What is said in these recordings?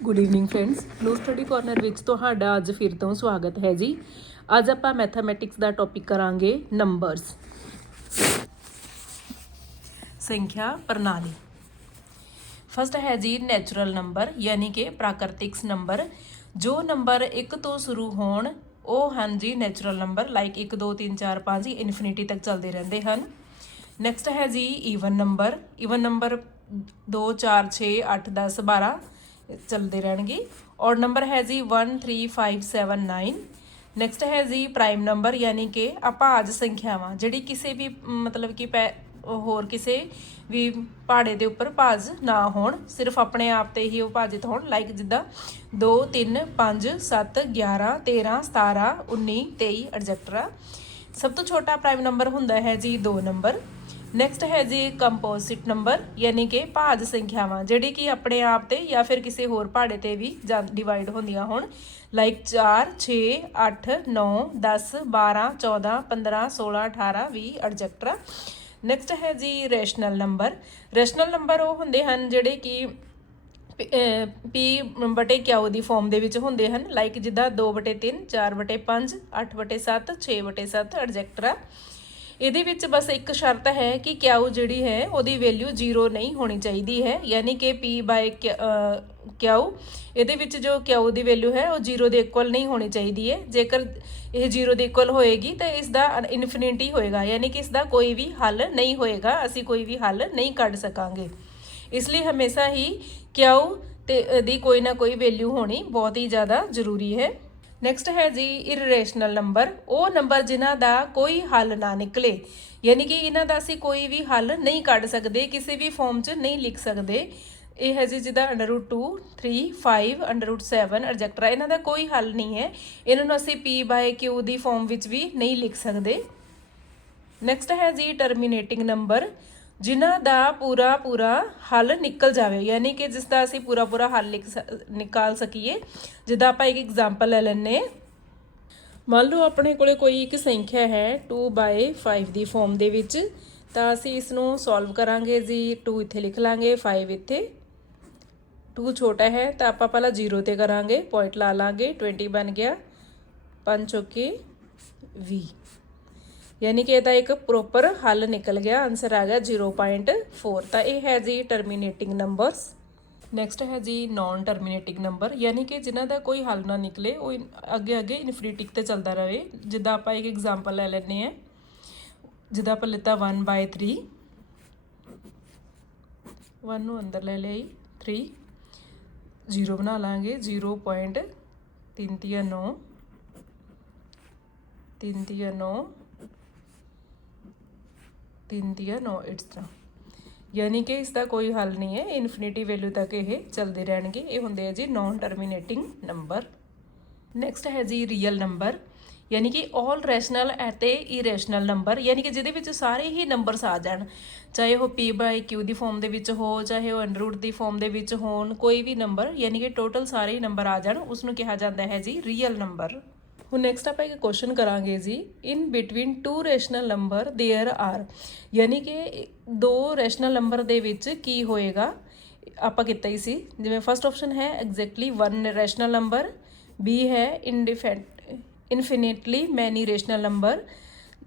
Good evening friends, flow study corner ਵਿੱਚ ਤੁਹਾਡਾ ਅੱਜ ਫਿਰ ਤੋਂ ਸਵਾਗਤ ਹੈ ਜੀ। ਅੱਜ ਆਪਾਂ ਮੈਥਮੈਟਿਕਸ ਦਾ ਟੌਪਿਕ ਕਰਾਂਗੇ ਨੰਬਰਸ, ਸੰਖਿਆ ਪ੍ਰਣਾਲੀ। ਫਸਟ ਹੈ ਜੀ ਨੈਚੁਰਲ ਨੰਬਰ, ਯਾਨੀ ਕਿ ਪ੍ਰਾਕ੍ਰਿਤਿਕ ਨੰਬਰ। ਜੋ ਨੰਬਰ 1 ਤੋਂ ਸ਼ੁਰੂ ਹੋਣ ਉਹ ਹਨ ਜੀ ਨੈਚੁਰਲ ਨੰਬਰ, ਲਾਈਕ 1 2 3 4 5 ਇਨਫਿਨਿਟੀ ਤੱਕ ਚੱਲਦੇ ਰਹਿੰਦੇ ਹਨ। ਨੈਕਸਟ ਹੈ ਜੀ ਈਵਨ ਨੰਬਰ। ਈਵਨ ਨੰਬਰ 2 4 6 8 10 12 ਚੱਲਦੇ ਰਹਿਣਗੇ। ਔਰ ਨੰਬਰ ਹੈ ਜੀ 1 3 5 7 9। ਨੈਕਸਟ ਹੈ ਜੀ ਪ੍ਰਾਈਮ ਨੰਬਰ, ਯਾਨੀ ਕਿ ਅਭਾਜ ਸੰਖਿਆਵਾਂ ਜਿਹੜੀ ਕਿਸੇ ਵੀ ਮਤਲਬ ਕਿ ਹੋਰ ਕਿਸੇ ਵੀ ਪਹਾੜੇ ਦੇ ਉੱਪਰ ਭਾਜ ਨਾ ਹੋਣ, ਸਿਰਫ ਆਪਣੇ ਆਪ ਤੇ ਹੀ ਉਹ ਭਾਜਿਤ ਹੋਣ, ਲਾਈਕ ਜਿੱਦਾਂ 2 3 5 7 11 13 17 19 23 ਐਟਸੈਟਰਾ। ਸਭ ਤੋਂ ਛੋਟਾ ਪ੍ਰਾਈਮ ਨੰਬਰ ਹੁੰਦਾ ਹੈ ਜੀ 2 ਨੰਬਰ। ਨੈਕਸਟ ਹੈ ਜੀ ਕੰਪੋਜ਼ਿਟ ਨੰਬਰ, ਯਾਨੀ ਕਿ ਭਾਜ ਸੰਖਿਆਵਾਂ ਜਿਹੜੀ ਕਿ ਆਪਣੇ ਆਪ ਤੇ ਜਾਂ ਫਿਰ ਕਿਸੇ ਹੋਰ ਪਹਾੜੇ ਤੇ ਵੀ ਡਿਵਾਈਡ ਹੁੰਦੀਆਂ ਹੋਣ, ਲਾਈਕ 4 6 8 9 10 12 14 15 16 18 20 ਐਟਸੈਟਰਾ। ਨੈਕਸਟ ਹੈ ਜੀ ਰੈਸ਼ਨਲ ਨੰਬਰ। ਰੈਸ਼ਨਲ ਨੰਬਰ ਉਹ ਹੁੰਦੇ ਹਨ ਜਿਹੜੇ ਕਿ ਪੀ ਬਟੇ ਕਿਊ ਦੀ ਫਾਰਮ ਦੇ ਵਿੱਚ ਹੁੰਦੇ ਹਨ, ਲਾਈਕ ਜਿੱਦਾਂ 2/3 4/5 8/7 6/7 ਐਟਸੈਟਰਾ। ਇਹਦੇ ਵਿੱਚ ਬਸ ਇੱਕ ਸ਼ਰਤ ਹੈ ਕਿ ਕਿਊ ਜਿਹੜੀ ਹੈ ਉਹਦੀ ਵੈਲਿਊ 0 ਨਹੀਂ ਹੋਣੀ ਚਾਹੀਦੀ ਹੈ, ਯਾਨੀ ਕਿ ਪੀ ਬਾਏ ਕਿਊ ਇਹਦੇ ਵਿੱਚ ਜੋ ਕਿਊ ਦੀ ਵੈਲਿਊ ਹੈ ਉਹ 0 ਦੇ ਇਕੁਅਲ ਨਹੀਂ ਹੋਣੀ ਚਾਹੀਦੀ ਹੈ। ਜੇਕਰ ਇਹ 0 ਦੇ ਇਕੁਅਲ ਹੋਏਗੀ ਤਾਂ ਇਸ ਦਾ ਇਨਫਿਨਿਟੀ ਹੋਏਗਾ, ਯਾਨੀ ਕਿ ਇਸ ਦਾ ਕੋਈ ਵੀ ਹੱਲ ਨਹੀਂ ਹੋਏਗਾ, ਅਸੀਂ ਕੋਈ ਵੀ ਹੱਲ ਨਹੀਂ ਕੱਢ ਸਕਾਂਗੇ। ਇਸ ਲਈ ਹਮੇਸ਼ਾ ਹੀ ਕਿਊ ਤੇ ਦੀ ਕੋਈ ਨਾ ਕੋਈ ਵੈਲਿਊ ਹੋਣੀ ਬਹੁਤ ਹੀ ਜ਼ਿਆਦਾ ਜ਼ਰੂਰੀ ਹੈ। ਨੈਕਸਟ ਹੈ ਜੀ ਇਰਰੇਸ਼ਨਲ ਨੰਬਰ। ਉਹ ਨੰਬਰ ਜਿਨ੍ਹਾਂ ਦਾ ਕੋਈ ਹੱਲ ਨਾ ਨਿਕਲੇ, ਯਾਨੀ ਕਿ ਇਹਨਾਂ ਦਾ ਅਸੀਂ ਕੋਈ ਵੀ ਹੱਲ ਨਹੀਂ ਕੱਢ ਸਕਦੇ, ਕਿਸੇ ਵੀ ਫਾਰਮ 'ਚ ਨਹੀਂ ਲਿਖ ਸਕਦੇ। ਇਹ ਹੈ ਜੀ ਜਿੱਦਾਂ √2 3 5 √7 ਐਟਸੈਟਰਾ। ਇਹਨਾਂ ਦਾ ਕੋਈ ਹੱਲ ਨਹੀਂ ਹੈ, ਇਹਨਾਂ ਨੂੰ ਅਸੀਂ ਪੀ ਬਾਏ ਕਿਊ ਦੀ ਫਾਰਮ ਵਿੱਚ ਵੀ ਨਹੀਂ ਲਿਖ ਸਕਦੇ। ਨੈਕਸਟ ਹੈ ਜੀ ਟਰਮੀਨੇਟਿੰਗ ਨੰਬਰ, ਜਿਨ੍ਹਾਂ ਦਾ ਪੂਰਾ ਹੱਲ ਨਿਕਲ ਜਾਵੇ, ਯਾਨੀ ਕਿ ਜਿਸ ਦਾ ਅਸੀਂ ਪੂਰਾ ਹੱਲ ਨਿਕਾਲ ਸਕੀਏ। ਜਿੱਦਾਂ ਆਪਾਂ ਇੱਕ ਐਗਜ਼ਾਮਪਲ ਲੈ ਲੈਂਦੇ, ਮੰਨ ਲਓ ਆਪਣੇ ਕੋਲੇ ਕੋਈ ਇੱਕ ਸੰਖਿਆ ਹੈ 2/5 ਦੀ ਫਾਰਮ ਦੇ ਵਿੱਚ, ਤਾਂ ਅਸੀਂ ਇਸ ਨੂੰ ਸੋਲਵ ਕਰਾਂਗੇ ਜੀ। 2 ਇੱਥੇ ਲਿਖ ਲਾਂਗੇ, 5 ਇੱਥੇ। 2 ਛੋਟਾ ਹੈ ਤਾਂ ਆਪਾਂ ਪਹਿਲਾਂ 0 ਤੇ ਕਰਾਂਗੇ, ਪੁਆਇੰਟ ਲਾ ਲਾਂਗੇ, 20 ਬਣ ਗਿਆ, 5 ਚੌਕੇ 20, ਯਾਨੀ ਕਿ ਇਹਦਾ ਇੱਕ ਪ੍ਰੋਪਰ ਹੱਲ ਨਿਕਲ ਗਿਆ, ਆਨਸਰ ਆ ਗਿਆ 0.4। ਤਾਂ ਇਹ ਹੈ ਜੀ ਟਰਮੀਨੇਟਿੰਗ ਨੰਬਰਸ। ਨੈਕਸਟ ਹੈ ਜੀ ਨੋਨ ਟਰਮੀਨੇਟਿੰਗ ਨੰਬਰ, ਯਾਨੀ ਕਿ ਜਿਨ੍ਹਾਂ ਦਾ ਕੋਈ ਹੱਲ ਨਾ ਨਿਕਲੇ, ਉਹ ਅੱਗੇ ਇਨਫਿਨਿਟੀ ਤੇ ਚੱਲਦਾ ਰਹੇ। ਜਿੱਦਾਂ ਆਪਾਂ ਇੱਕ ਐਗਜ਼ਾਮਪਲ ਲੈ ਲੈਂਦੇ ਹਾਂ, ਜਿੱਦਾਂ ਆਪਾਂ ਲਿੱਤਾ 1/3, 1 ਨੂੰ ਅੰਦਰ ਲੈ ਲਈ, 3 0 ਬਣਾ ਲਾਂਗੇ, 0.3 3 9 3 9 3 9 ਇਸ ਤਰ੍ਹਾਂ, ਯਾਨੀ ਕਿ ਇਸ ਦਾ ਕੋਈ ਹੱਲ ਨਹੀਂ ਹੈ, ਇਨਫਿਨਿਟੀ ਵੈਲਿਊ ਤੱਕ ਇਹ ਚੱਲਦੇ ਰਹਿਣਗੇ। ਇਹ ਹੁੰਦੇ ਆ ਜੀ ਨੋਨ ਟਰਮੀਨੇਟਿੰਗ ਨੰਬਰ। ਨੈਕਸਟ ਹੈ ਜੀ ਰੀਅਲ ਨੰਬਰ, ਯਾਨੀ ਕਿ ਆਲ ਰੈਸ਼ਨਲ ਅਤੇ ਇਰੈਸ਼ਨਲ ਨੰਬਰ, ਯਾਨੀ ਕਿ ਜਿਹਦੇ ਵਿੱਚ ਸਾਰੇ ਹੀ ਨੰਬਰਸ ਆ ਜਾਣ, ਚਾਹੇ ਉਹ ਪੀ ਬਾਈ ਕਿਊ ਦੀ ਫਾਰਮ ਦੇ ਵਿੱਚ ਹੋ, ਚਾਹੇ ਉਹ √ ਦੀ ਫਾਰਮ ਦੇ ਵਿੱਚ ਹੋਣ, ਕੋਈ ਵੀ ਨੰਬਰ, ਯਾਨੀ ਕਿ ਟੋਟਲ ਸਾਰੇ ਹੀ ਨੰਬਰ ਆ ਜਾਣ, ਉਸਨੂੰ ਕਿਹਾ ਜਾਂਦਾ ਹੈ ਜੀ ਰੀਅਲ ਨੰਬਰ। ਹੁਣ ਨੈਕਸਟ ਆਪਾਂ ਇੱਕ ਕੁਐਸਚਨ ਕਰਾਂਗੇ ਜੀ, in between 2 rational number there are, ਯਾਨੀ ਕਿ 2 ਰੈਸ਼ਨਲ ਨੰਬਰ ਦੇ ਵਿੱਚ ਕੀ ਹੋਏਗਾ। ਆਪਾਂ ਕੀਤਾ ਹੀ ਸੀ, ਜਿਵੇਂ ਫਸਟ ਆਪਸ਼ਨ ਹੈ ਐਗਜ਼ੈਕਟਲੀ 1 ਰੈਸ਼ਨਲ ਨੰਬਰ, ਬੀ ਹੈ ਇਨਫਿਨਿਟਲੀ ਮੈਨੀ ਰੈਸ਼ਨਲ ਨੰਬਰ,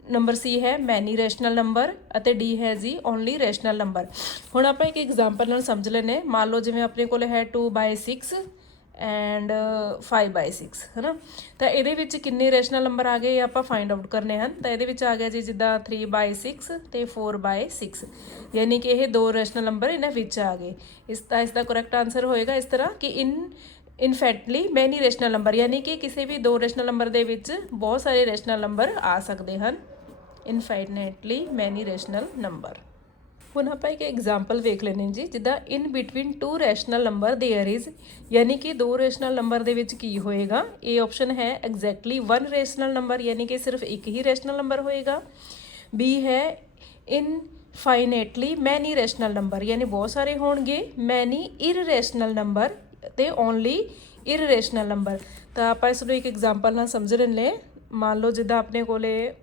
ਨੰਬਰ ਸੀ ਹੈ ਮੈਨੀ ਰੈਸ਼ਨਲ ਨੰਬਰ, ਅਤੇ ਡੀ ਹੈ ਜੀ ਓਨਲੀ ਰੈਸ਼ਨਲ ਨੰਬਰ। ਹੁਣ ਆਪਾਂ ਇੱਕ ਐਗਜ਼ਾਮਪਲ ਨਾਲ ਸਮਝ ਲੈਂਦੇ। ਮੰਨ ਲਓ ਜਿਵੇਂ ਆਪਣੇ ਕੋਲ ਹੈ 2/6 ਐਂਡ 5/6, ਹੈ ਨਾ। ਤਾਂ ਇਹਦੇ ਵਿੱਚ ਕਿੰਨੇ ਰੈਸ਼ਨਲ ਨੰਬਰ ਆ ਗਏ ਆਪਾਂ ਫਾਈਂਡ ਆਊਟ ਕਰਨੇ ਹਨ। ਤਾਂ ਇਹਦੇ ਵਿੱਚ ਆ ਗਿਆ ਜੀ ਜਿੱਦਾਂ 3/6 ਤੇ 4/6, ਯਾਨੀ ਕਿ ਇਹ 2 ਰੈਸ਼ਨਲ ਨੰਬਰ ਇਹਨਾਂ ਵਿੱਚ ਆ ਗਏ। ਇਸ ਦਾ ਕਰੈਕਟ ਆਨਸਰ ਹੋਏਗਾ ਇਸ ਤਰ੍ਹਾਂ ਕਿ ਇਨਫੈਕਟਲੀ ਮੈਨੀ ਰੈਸ਼ਨਲ ਨੰਬਰ, ਯਾਨੀ ਕਿ ਕਿਸੇ ਵੀ 2 ਰੈਸ਼ਨਲ ਨੰਬਰ ਦੇ ਵਿੱਚ ਬਹੁਤ ਸਾਰੇ ਰੈਸ਼ਨਲ ਨੰਬਰ ਆ ਸਕਦੇ ਹਨ, ਇਨਫਾਈਨਾਈਟਲੀ ਮੈਨੀ ਰੈਸ਼ਨਲ ਨੰਬਰ। ਹੁਣ ਆਪਾਂ ਇੱਕ ਐਗਜ਼ਾਮਪਲ ਵੇਖ ਲੈਂਦੇ ਜੀ, ਜਿੱਦਾਂ ਇਨ between 2 rational number there is, ਯਾਨੀ ਕਿ 2 ਰੈਸ਼ਨਲ ਨੰਬਰ ਦੇ ਵਿੱਚ ਕੀ ਹੋਏਗਾ। ਇਹ ਆਪਸ਼ਨ ਹੈ ਐਗਜ਼ੈਕਟਲੀ 1 ਰੈਸ਼ਨਲ ਨੰਬਰ, ਯਾਨੀ ਕਿ ਸਿਰਫ ਇੱਕ ਹੀ ਰੈਸ਼ਨਲ ਨੰਬਰ ਹੋਏਗਾ। ਬੀ ਹੈ ਇਨਫਾਈਨਾਈਟਲੀ ਮੈਨੀ ਰੈਸ਼ਨਲ ਨੰਬਰ, ਯਾਨੀ ਬਹੁਤ ਸਾਰੇ ਹੋਣਗੇ। ਮੈਨੀ ਇਰਰੈਸ਼ਨਲ ਨੰਬਰ ਤੇ ਓਨਲੀ ਇਰਰੇਸ਼ਨਲ ਨੰਬਰ। ਤਾਂ ਆਪਾਂ ਇਸ ਨੂੰ ਇੱਕ ਐਗਜ਼ਾਮਪਲ ਨਾਲ ਸਮਝ ਲੈਂਦੇ। ਮੰਨ ਲਓ ਜਿੱਦਾਂ ਆਪਣੇ ਕੋਲੇ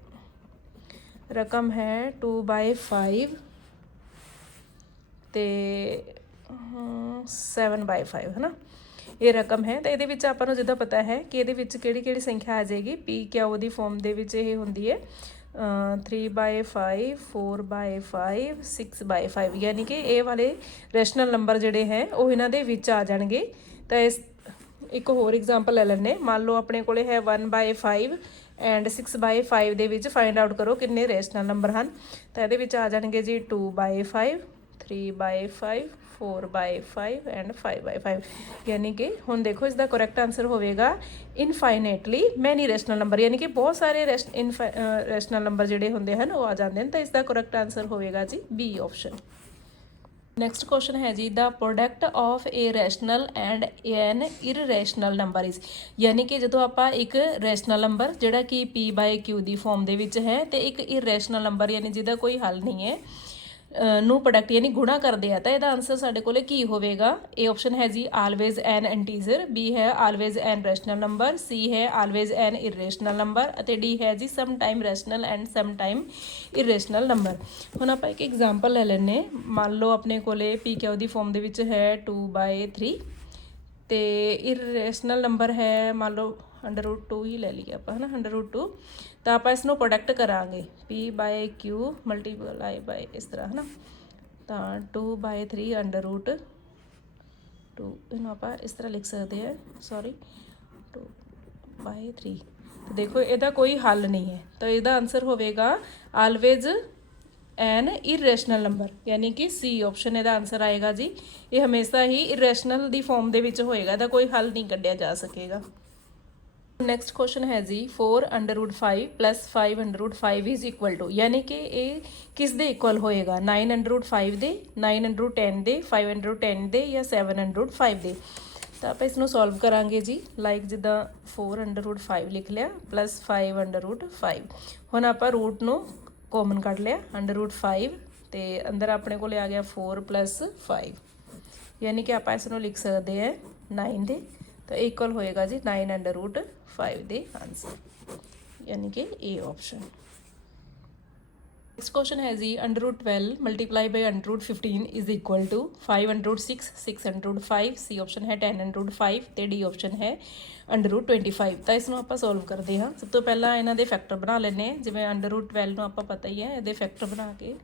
ਰਕਮ ਹੈ 2/5 ਤੇ 7/5, ਹੈ ਨਾ। ਇਹ ਰਕਮ ਹੈ। ਤਾਂ ਇਹਦੇ ਵਿੱਚ ਆਪਾਂ ਨੂੰ ਜਿੱਦਾਂ ਪਤਾ ਹੈ ਕਿ ਇਹਦੇ ਵਿੱਚ ਕਿਹੜੀ ਕਿਹੜੀ ਸੰਖਿਆ ਆ ਜਾਏਗੀ, ਪੀ ਕਿਊ ਦੀ ਫਾਰਮ ਦੇ ਵਿੱਚ ਇਹ ਹੁੰਦੀ ਹੈ 3/5 4/5 6/5, ਯਾਨੀ ਕਿ ਇਹ ਵਾਲੇ ਰੈਸ਼ਨਲ ਨੰਬਰ ਜਿਹੜੇ ਹੈ ਉਹ ਇਹਨਾਂ ਦੇ ਵਿੱਚ ਆ ਜਾਣਗੇ। ਤਾਂ ਇਸ ਇੱਕ ਹੋਰ ਐਗਜ਼ਾਮਪਲ ਲੈ ਲੈਂਦੇ, ਮੰਨ ਲਓ ਆਪਣੇ ਕੋਲੇ ਹੈ 1/5 ਐਂਡ 6/5 ਦੇ ਵਿੱਚ ਫਾਈਂਡ ਆਊਟ ਕਰੋ ਕਿੰਨੇ ਰੈਸ਼ਨਲ ਨੰਬਰ ਹਨ। ਤਾਂ ਇਹਦੇ ਵਿੱਚ ਆ ਜਾਣਗੇ ਜੀ 2/5 3/5 4/5 ਐਂਡ 5/5, ਯਾਨੀ ਕਿ ਹੁਣ ਦੇਖੋ ਇਸ ਦਾ ਕਰੈਕਟ ਆਂਸਰ ਹੋਵੇਗਾ ਇਨਫਾਈਨਾਈਟਲੀ ਮੈਨੀ ਰੈਸ਼ਨਲ ਨੰਬਰ, ਯਾਨੀ ਕਿ ਬਹੁਤ ਸਾਰੇ ਰੈਸ਼ਨਲ ਨੰਬਰ ਜਿਹੜੇ ਹੁੰਦੇ ਹਨ ਉਹ ਆ ਜਾਂਦੇ ਹਨ। ਤਾਂ ਇਸ ਦਾ ਕਰੈਕਟ ਆਂਸਰ ਹੋਵੇਗਾ ਜੀ ਬੀ ਆਪਸ਼ਨ। ਨੈਕਸਟ ਕੁਐਸਚਨ ਹੈ ਜੀ the product of a rational and an irrational number is, ਯਾਨੀ ਕਿ ਜਦੋਂ ਆਪਾਂ ਇੱਕ ਰੈਸ਼ਨਲ ਨੰਬਰ ਜਿਹੜਾ ਕਿ p/q ਦੀ ਫਾਰਮ ਦੇ ਵਿੱਚ ਹੈ ਤੇ ਇੱਕ ਇਰਰੈਸ਼ਨਲ ਨੰਬਰ ਯਾਨੀ ਜਿਹਦਾ ਕੋਈ ਹੱਲ ਨਹੀਂ ਹੈ ਨੂੰ ਪ੍ਰੋਡਕਟ ਯਾਨੀ ਗੁਣਾ ਕਰਦੇ ਆ, ਤਾਂ ਇਹਦਾ ਆਂਸਰ ਸਾਡੇ ਕੋਲੇ ਕੀ ਹੋਵੇਗਾ। ਇਹ ਆਪਸ਼ਨ ਹੈ ਜੀ ਆਲਵੇਜ਼ ਐਨ ਇੰਟੀਜ਼ਰ, ਬੀ ਹੈ always a rational number, C ਹੈ ਆਲਵੇਜ਼ ਐਨ ਇਰਰੇਸ਼ਨਲ ਨੰਬਰ ਅਤੇ ਡੀ ਹੈ ਜੀ some time rational and some time irrational number. ਹੁਣ ਆਪਾਂ ਇੱਕ ਐਗਜ਼ਾਮਪਲ ਲੈ ਲੈਂਦੇ, ਮੰਨ ਲਓ ਆਪਣੇ ਕੋਲੇ ਪੀ ਕਿਊ ਦੀ ਫਾਰਮ ਦੇ ਵਿੱਚ ਹੈ 2/3 ਤੇ ਇਰਰੇਸ਼ਨਲ ਨੰਬਰ ਹੈ ਮੰਨ ਲਓ √2 ਹੀ ਲੈ ਲਈਏ ਆਪਾਂ, ਹੈ ਨਾ √2। ਤਾਂ ਆਪਾਂ ਇਸ ਨੂੰ ਪ੍ਰੋਡਕਟ ਕਰਾਂਗੇ p/q ਮਲਟੀਪਲਾਈ ਬਾਈ ਇਸ ਤਰ੍ਹਾਂ, ਹੈ ਨਾ। ਤਾਂ 2/3 √2 ਇਹਨੂੰ ਆਪਾਂ ਇਸ ਤਰ੍ਹਾਂ ਲਿਖ ਸਕਦੇ ਹਾਂ, ਸੌਰੀ 2/3। तो देखो ਇਹਦਾ ਕੋਈ ਹੱਲ ਨਹੀਂ ਹੈ, ਤਾਂ ਇਹਦਾ ਆਨਸਰ ਹੋਵੇਗਾ ਆਲਵੇਜ਼ ਐਨ ਇਰਰੇਸ਼ਨਲ ਨੰਬਰ, ਯਾਨੀ ਕਿ ਸੀ ਆਪਸ਼ਨ ਇਹਦਾ ਆਨਸਰ ਆਏਗਾ ਜੀ। ਇਹ ਹਮੇਸ਼ਾ ਹੀ ਇਰਰੇਸ਼ਨਲ ਦੀ ਫਾਰਮ ਦੇ ਵਿੱਚ ਹੋਏਗਾ, ਇਹਦਾ ਕੋਈ ਹੱਲ ਨਹੀਂ ਕੱਢਿਆ ਜਾ ਸਕੇਗਾ। ਨੈਕਸਟ ਕੁਐਸਚਨ ਹੈ ਜੀ 4√5 + 5√5 ਇਜ਼ ਇਕੁਅਲ ਟੂ, ਯਾਨੀ ਕਿ ਇਹ ਕਿਸ ਦੇ ਇਕੁਅਲ ਹੋਏਗਾ 9√5 ਦੇ, 9√10 ਦੇ, 5√10 ਦੇ ਜਾਂ 7√5 ਦੇ। ਤਾਂ ਆਪਾਂ ਇਸ ਨੂੰ ਸੋਲਵ ਕਰਾਂਗੇ ਜੀ, ਲਾਈਕ ਜਿੱਦਾਂ 4√5 ਲਿਖ ਲਿਆ ਪਲੱਸ 5√5। ਹੁਣ ਆਪਾਂ ਰੂਟ ਨੂੰ ਕਾਮਨ ਕੱਢ ਲਿਆ √5 ਤੇ ਅੰਦਰ ਆਪਣੇ ਕੋਲੇ ਆ ਗਿਆ 4 + 5, ਯਾਨੀ ਕਿ ਆਪਾਂ ਇਸ ਨੂੰ ਲਿਖ ਸਕਦੇ ਹਾਂ 9 ਦੇ। ਤਾਂ ਇਕੁਅਲ ਹੋਏਗਾ ਜੀ 9√5 ਦੇ ਆਂਸਰ, ਯਾਨੀ ਕਿ ਏ ਆਪਸ਼ਨ। ਨੈਕਸਟ ਕੁਐਸਚਨ ਹੈ ਜੀ √12 multiply by √15 is equal to 5/6 6/5। C option ਹੈ 10/5 ਤੇ ਡੀ ਆਪਸ਼ਨ ਹੈ √25। ਤਾਂ ਇਸ ਨੂੰ ਆਪਾਂ ਸੋਲਵ ਕਰਦੇ ਹਾਂ। ਸਭ ਤੋਂ ਪਹਿਲਾਂ ਇਹਨਾਂ ਦੇ ਫੈਕਟਰ ਬਣਾ ਲੈਂਦੇ ਹਾਂ, ਜਿਵੇਂ √12 ਨੂੰ ਆਪਾਂ ਪਤਾ ਹੀ ਹੈ, ਇਹਦੇ ਫੈਕਟਰ ਬਣਾ ਕੇ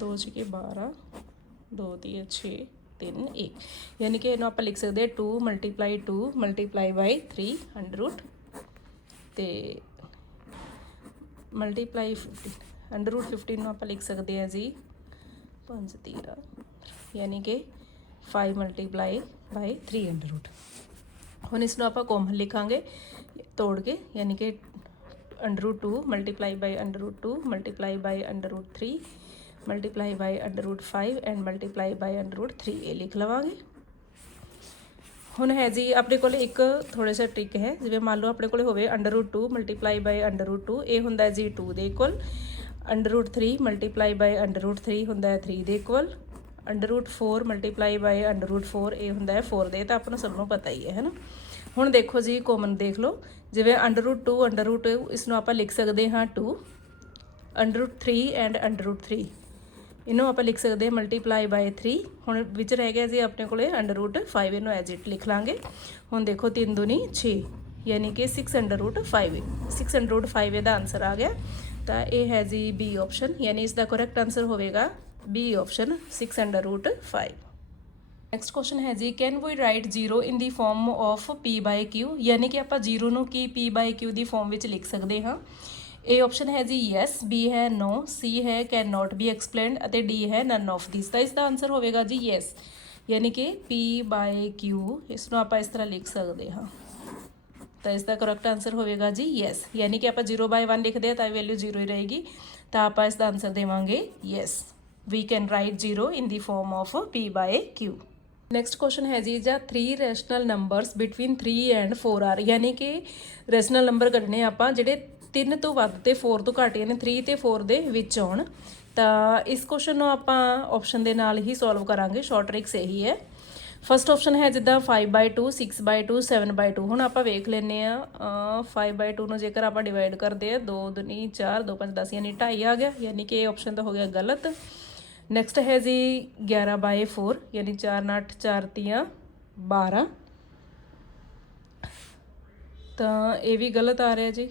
2 × 12 2 × 6 3 1, ਯਾਨੀ ਕਿ ਇਹਨੂੰ ਆਪਾਂ ਲਿਖ ਸਕਦੇ ਹਾਂ 2 × 2 ਮਲਟੀਪਲਾਈ ਬਾਈ 300 ਤੇ ਮਲਟੀਪਲਾਈ 15 √15 ਨੂੰ ਆਪਾਂ ਲਿਖ ਸਕਦੇ ਹਾਂ ਜੀ 5 13, ਯਾਨੀ ਕਿ 5 ਮਲਟੀਪਲਾਈ ਬਾਈ 300। ਹੁਣ ਇਸ ਨੂੰ ਆਪਾਂ ਕੋਮਨ ਲਿਖਾਂਗੇ ਤੋੜ ਕੇ, ਯਾਨੀ ਕਿ √2 multiply by √2 multiply by √3 multiply by √5 and multiply by √3, ਇਹ ਲਿਖ ਲਵਾਂਗੇ। ਹੁਣ ਹੈ ਜੀ ਆਪਣੇ ਕੋਲ ਇੱਕ ਥੋੜਾ ਜਿਹਾ ਟ੍ਰਿਕ ਹੈ, ਜਿਵੇਂ ਮੰਨ ਲਓ ਆਪਣੇ ਕੋਲ ਹੋਵੇ √2 ਮਲਟੀਪਲਾਈ ਬਾਈ √2, ਇਹ ਹੁੰਦਾ ਜੀ 2 ਦੇ ਇਕੁਅਲ, √3 ਮਲਟੀਪਲਾਈ ਬਾਈ √3 ਹੁੰਦਾ ਹੈ 3 ਦੇ ਇਕੁਅਲ, √4 ਮਲਟੀਪਲਾਈ ਬਾਈ √4 ਇਹ ਹੁੰਦਾ ਹੈ 4 ਦੇ। ਤਾਂ ਆਪਾਂ ਨੂੰ ਸਭ ਨੂੰ ਪਤਾ ਹੀ ਹੈ ਨਾ। ਹੁਣ ਦੇਖੋ ਜੀ ਕੋਮਨ ਦੇਖ ਲਓ, ਜਿਵੇਂ √2 ਇਸ ਨੂੰ ਆਪਾਂ ਲਿਖ ਸਕਦੇ ਹਾਂ 2, √3 ਐਂਡ √3 ਇਹਨੂੰ ਆਪਾਂ ਲਿਖ ਸਕਦੇ ਹਾਂ ਮਲਟੀਪਲਾਈ ਬਾਈ 3। ਹੁਣ ਵਿੱਚ ਰਹਿ ਗਿਆ ਜੀ ਆਪਣੇ ਕੋਲੇ √5, ਇਹਨੂੰ ਐਜ ਇਟ ਲਿਖ ਲਾਂਗੇ। ਹੁਣ ਦੇਖੋ 3 ਦੂਣੀ 6, ਯਾਨੀ ਕਿ 6/5 6/5 ਇਹਦਾ ਆਨਸਰ ਆ ਗਿਆ। ਤਾਂ ਇਹ ਹੈ ਜੀ ਬੀ ਆਪਸ਼ਨ, ਯਾਨੀ ਇਸ ਦਾ ਕਰੈਕਟ ਆਨਸਰ ਹੋਵੇਗਾ ਬੀ ਆਪਸ਼ਨ 6/5। ਨੈਕਸਟ ਕੁਐਸਚਨ ਹੈ ਜੀ can we right 0 in the form of p/q, ਯਾਨੀ ਕਿ ਆਪਾਂ 0 ਨੂੰ ਕੀ p/q ਦੀ ਫਾਰਮ ਵਿੱਚ ਲਿਖ ਸਕਦੇ ਹਾਂ। ए ऑप्शन है जी यस, बी है नो, सी है कैन नॉट बी एक्सप्लेन्ड ਅਤੇ डी है नन ऑफ दिस। ਤਾਂ ਇਸ ਦਾ ਆਨਸਰ ਹੋਵੇਗਾ ਜੀ ਯੈਸ, ਯਾਨੀ ਕਿ p/q ਇਸ ਨੂੰ ਆਪਾਂ ਇਸ ਤਰ੍ਹਾਂ ਲਿਖ ਸਕਦੇ ਹਾਂ। ਤਾਂ ਇਸ ਦਾ ਕਰੈਕਟ ਆਨਸਰ ਹੋਵੇਗਾ ਜੀ ਯੈਸ, ਯਾਨੀ ਕਿ ਆਪਾਂ 0/1 ਲਿਖਦੇ ਹਾਂ ਤਾਂ ਵੈਲਿਊ 0 ਹੀ ਰਹੇਗੀ। ਤਾਂ ਆਪਾਂ ਇਸ ਦਾ ਆਨਸਰ ਦੇਵਾਂਗੇ yes, we can write 0 in the form of p/q। Next question ਹੈ ਜੀ ਜਾਂ 3 rational numbers between 3 and 4 are, ਯਾਨੀ ਕਿ ਰੈਸ਼ਨਲ ਨੰਬਰ ਕੱਢਣੇ ਆਪਾਂ ਜਿਹੜੇ 3 ਤੋਂ ਵੱਧ ਤੇ 4 ਤੋਂ ਘੱਟ, ਯਾਨੀ 3 ਤੇ 4 ਦੇ ਵਿੱਚ ਆਉਣ। ਤਾਂ ਇਸ ਕੁਐਸਚਨ ਨੂੰ ਆਪਾਂ ਆਪਸ਼ਨ ਦੇ ਨਾਲ ਹੀ ਸੋਲਵ ਕਰਾਂਗੇ, ਸ਼ਾਰਟ ਟ੍ਰਿਕਸ ਇਹੀ ਹੈ। ਫਸਟ ਆਪਸ਼ਨ ਹੈ ਜਿੱਦਾਂ 5/2 6/2 7/2। ਹੁਣ ਆਪਾਂ ਵੇਖ ਲੈਂਦੇ ਹਾਂ 5/2 ਨੂੰ ਜੇਕਰ ਆਪਾਂ ਡਿਵਾਈਡ ਕਰਦੇ ਹਾਂ 2 ਦੂਣੀ 4 2 5 10, ਯਾਨੀ 2.5 ਆ ਗਿਆ, ਯਾਨੀ ਕਿ ਇਹ ਆਪਸ਼ਨ ਤਾਂ ਹੋ ਗਿਆ ਗਲਤ। ਨੈਕਸਟ ਹੈ ਜੀ 11/4, ਯਾਨੀ 4 ਨਾਲ 8 4 ਤੀਆਂ 12, ਤਾਂ ਇਹ ਵੀ ਗਲਤ ਆ ਰਿਹਾ ਜੀ।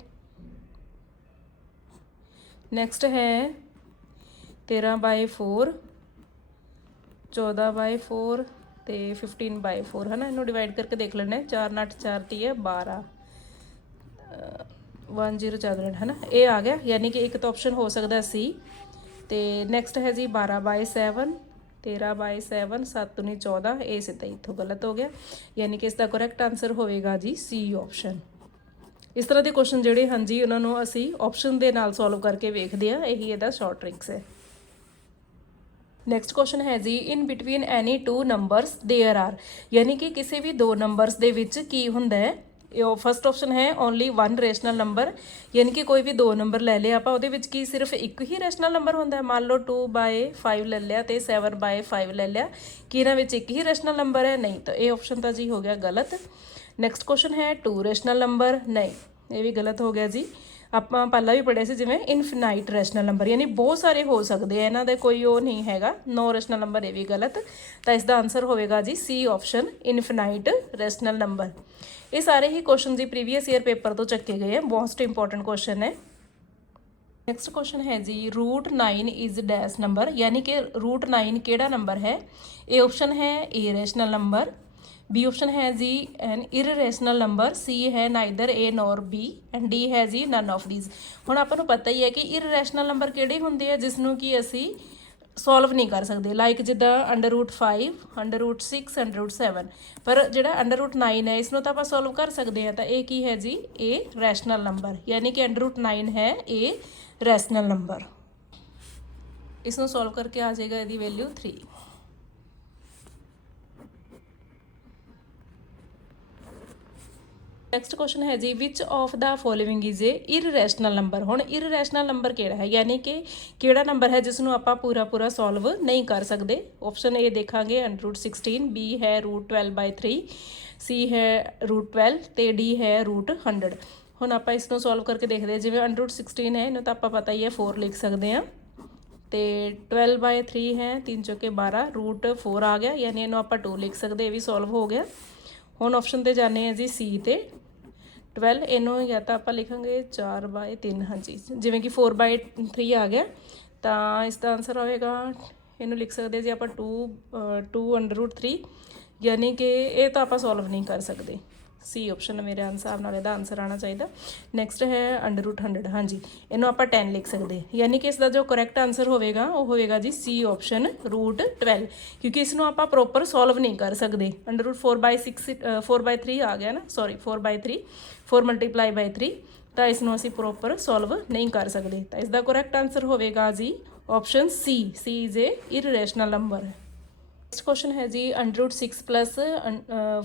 ਨੈਕਸਟ ਹੈ 13/4, 14/4 ਤੇ 15/4 ਹੈ ਨਾ। ਇਹਨੂੰ ਡਿਵਾਈਡ ਕਰਕੇ ਦੇਖ ਲੈਣੇ, 4 ਨਾਲ 8 4 ਤੀਹ 12, 1048 ਹੈ ਨਾ, ਇਹ ਆ ਗਿਆ। ਯਾਨੀ ਕਿ ਇੱਕ ਤਾਂ ਆਪਸ਼ਨ ਹੋ ਸਕਦਾ ਸੀ। ਤੇ ਨੈਕਸਟ ਹੈ ਜੀ 12/7, 13/7, 7 ਦੂਣੀ 14, ਇਹ ਸਿੱਧਾ ਇੱਥੋਂ ਗਲਤ ਹੋ ਗਿਆ। ਯਾਨੀ ਕਿ ਇਸ ਦਾ ਕਰੈਕਟ ਆਨਸਰ ਹੋਵੇਗਾ ਜੀ ਸੀ ਆਪਸ਼ਨ। ਇਸ ਤਰ੍ਹਾਂ ਦੇ ਕੁਐਸਚਨ ਜਿਹੜੇ ਹਨ ਜੀ ਉਹਨਾਂ ਨੂੰ ਅਸੀਂ ਆਪਸ਼ਨ ਦੇ ਨਾਲ ਸੋਲਵ ਕਰਕੇ ਵੇਖਦੇ ਹਾਂ, ਇਹੀ ਇਹਦਾ ਸ਼ਾਰਟ ਟ੍ਰਿਕਸ ਹੈ। ਨੈਕਸਟ ਕੁਐਸਚਨ ਹੈ ਜੀ in between any two numbers there are, ਯਾਨੀ ਕਿ ਕਿਸੇ ਵੀ ਦੋ ਨੰਬਰਸ ਦੇ ਵਿੱਚ ਕੀ ਹੁੰਦਾ ਹੈ। ਇਹ ਫਸਟ ਆਪਸ਼ਨ ਹੈ ਓਨਲੀ ਵਨ ਰੈਸ਼ਨਲ ਨੰਬਰ, ਯਾਨੀ ਕਿ ਕੋਈ ਵੀ ਦੋ ਨੰਬਰ ਲੈ ਲਿਆ ਆਪਾਂ, ਉਹਦੇ ਵਿੱਚ ਕੀ ਸਿਰਫ ਇੱਕ ਹੀ ਰੈਸ਼ਨਲ ਨੰਬਰ ਹੁੰਦਾ ਹੈ। ਮੰਨ ਲਓ 2/5 ਲੈ ਲਿਆ ਤੇ 7/5 ਲੈ ਲਿਆ, ਕੀ ਇਹਨਾਂ ਵਿੱਚ ਇੱਕ ਹੀ ਰੈਸ਼ਨਲ ਨੰਬਰ ਹੈ? ਨਹੀਂ, ਤਾਂ ਇਹ ਆਪਸ਼ਨ ਤਾਂ ਜੀ ਹੋ ਗਿਆ ਗਲਤ। ਨੈਕਸਟ ਕੁਐਸਚਨ ਹੈ 2 ਰੈਸ਼ਨਲ ਨੰਬਰ, ਨਹੀਂ, ਇਹ ਵੀ ਗਲਤ ਹੋ ਗਿਆ ਜੀ। ਆਪਾਂ ਪਹਿਲਾਂ ਵੀ ਪੜ੍ਹਿਆ ਸੀ ਜਿਵੇਂ ਇਨਫਿਨਾਈਟ ਰੈਸ਼ਨਲ ਨੰਬਰ, ਯਾਨੀ ਬਹੁਤ ਸਾਰੇ ਹੋ ਸਕਦੇ ਆ, ਇਹਨਾਂ ਦਾ ਕੋਈ ਉਹ ਨਹੀਂ ਹੈਗਾ। 9 ਰੈਸ਼ਨਲ ਨੰਬਰ, ਇਹ ਵੀ ਗਲਤ। ਤਾਂ ਇਸ ਦਾ ਆਨਸਰ ਹੋਵੇਗਾ ਜੀ ਸੀ ਆਪਸ਼ਨ, ਇਨਫਿਨਾਈਟ ਰੈਸ਼ਨਲ ਨੰਬਰ। ਇਹ ਸਾਰੇ ਹੀ ਕੁਐਸਚਨ ਜੀ ਪ੍ਰੀਵੀਅਸ ਈਅਰ ਪੇਪਰ ਤੋਂ ਚੱਕੇ ਗਏ ਆ, ਮੋਸਟ ਇੰਪੋਰਟੈਂਟ ਕੁਐਸਚਨ ਹੈ। ਨੈਕਸਟ ਕੁਐਸਚਨ ਹੈ ਜੀ √9 ਇਜ਼ ਡੈਸ਼ ਨੰਬਰ, ਯਾਨੀ ਕਿ √9 ਕਿਹੜਾ ਨੰਬਰ ਹੈ। ਇਹ ਆਪਸ਼ਨ ਹੈ ਏ ਰੈਸ਼ਨਲ ਨੰਬਰ, बी ऑप्शन है जी एन इररेशनल नंबर, सी है neither A nor be and D है जी नन ऑफ दीज। हुण आपां नूं पता ही है कि इररेशनल नंबर किहड़े हुंदे आ जिस नूं कि असीं सॉल्व नहीं कर सकते, लाइक जिद्दां √5, √6, √7, पर जिहड़ा √9 है इसनूं तां आपां सॉल्व कर सकते हैं। तो ये की है जी ए रैशनल नंबर, यानी कि √9 है ए रैशनल नंबर। इसनूं सॉल्व करके आ जाएगा इसकी वैल्यू 3। नैक्सट क्वेश्चन है जी which of the following is a irrational number. हुण इररेशनल नंबर किहड़ा है, यानी कि किहड़ा नंबर है जिसनूं आपां पूरा पूरा सॉल्व नहीं कर सकते। ऑप्शन ए देखांगे √16, बी है √12/3, सी है √12 ਤੇ डी है √100। हुण आपां इसनूं सॉल्व करके देखते हैं। जिवें √16 है इन्हूं तां आपां पता ही है 4 लिख सकते हैं, तो 12/3 है 3 चौके 12, √4 आ गया, यानी इन्हूं आपां 2 लिख सकते, ये भी सॉल्व हो गया। हुण ऑप्शन ते जाने हैं जी सी ते 12, इनू या तो आप लिखांगे 4/3, हाँ जी, जिमें कि 4/3 आ गया, तो इसका आंसर होएगा, इनू लिख सकते जी आप 2 √3, यानी कि ये तो आप सॉल्व नहीं कर सकते। सी ऑप्शन मेरे हिसाब नाल इहदा आंसर आना चाहिए। नैक्सट है √100, हाँ जी, इनू आप 10 लिख सकते, यानी कि इसका जो करैक्ट आंसर होएगा वो होएगा जी सी ऑप्शन √12, क्योंकि इसनू आप प्रॉपर सॉल्व नहीं कर सकते। √4/3 आ गया ना, सॉरी 4/3, 4 × 3, तो इसनू असीं प्रॉपर सॉल्व नहीं कर सकते। तो इसका करैक्ट आंसर होएगा जी option C, C is a irrational number. Next question है जी √6 +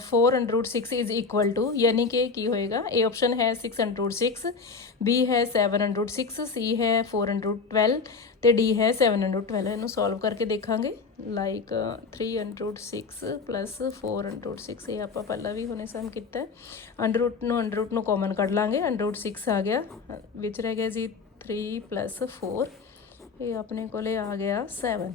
4 √6 इज इक्वल टू, यानी कि की होएगा। ए ऑप्शन है 6 √6, बी है 7 √6, सी है 4 √12, तो डी है 7 √12। इनू सॉल्व करके देखांगे, लाइक 3 √6 + 4 √6, ये आप पहला भी हुणे सम किया। अंडर रूट नू कॉमन कढ लांगे, √6 आ गया, विच रह गया जी 3 + 4, ये अपने कोले आ गया 7,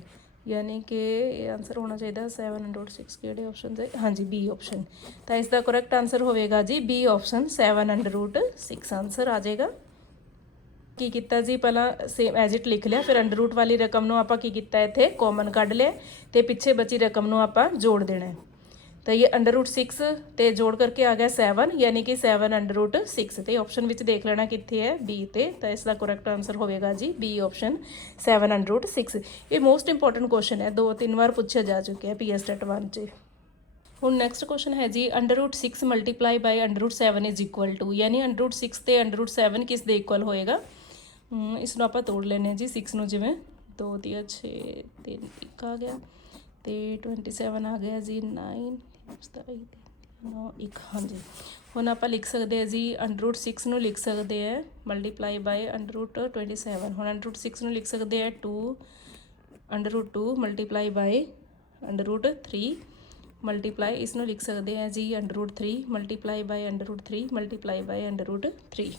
यानी कि ये आंसर होना चाहिए 7 √6। किहड़े ऑप्शन है, हाँ जी बी ऑप्शन। तो इसका करैक्ट आंसर होएगा जी बी ऑप्शन 7 √6 आंसर आ जाएगा। की किया जी पहला सेम एज इट लिख लिया, फिर अंडर रूट वाली रकम नूं आपां की किया इत्थे कॉमन कढ लिया, तो पिछे बची रकम नूं आपां जोड़ देना है। तो ये √6 ते जोड़ करके आ गया 7, यानी कि 7 √6, तो ऑप्शन विच देख लेना कित्थे है बी ते। तो इसका करैक्ट आंसर होएगा जी बी ऑप्शन 7 √6। ये मोस्ट इंपॉर्टेंट क्वेश्चन है, 2-3 बार पूछा जा चुका है PS टेट 1 च। हुण नैक्सट क्वेश्चन है जी √6 × √7 इज इक्वल टू, यानी √6 ते √7 किस दे इक्वल होएगा। इसनूं आपां तोड़ लेने जी, 6 नूं जिवें 2 × 6 3 1 आ गया, तो 27 आ गया जी 9 9 1, हाँ जी। हुण आपां लिख सकते हैं जी √6 नूं लिख सकते हैं मल्टीप्लाई बाय √27। हुण √6 नूं लिख सकते हैं 2 √2 मल्टीप्लाई बाय √3 मल्टीप्लाई, इसनूं लिख सकते हैं जी √3 मल्टीप्लाई बाय √3 मल्टीप्लाई बाय √3।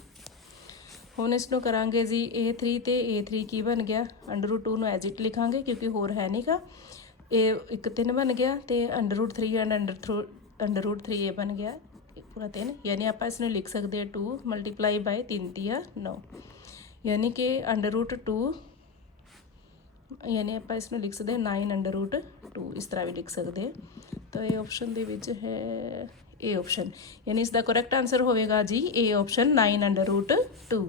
हुण इसनूं करांगे जी A3 ते A3 की बन गया, √2 नूं एज इट लिखांगे क्योंकि होर है नहीं गा, ये 1 3 बन गया, तो √3 एंड √3 ये बन गया पूरा 3, यानी आप इसमें लिख सकते हैं 2 मल्टीप्लाई बाय 3 तिया 9, यानी कि √2 यानी आप इसमें लिख सकते हैं 9√2 इस तरह भी लिख सकते हैं। तो ये ऑप्शन ਦੇ ਵਿੱਚ है ए ऑप्शन, यानी इसका करैक्ट आंसर होगा जी ए ऑप्शन 9√2।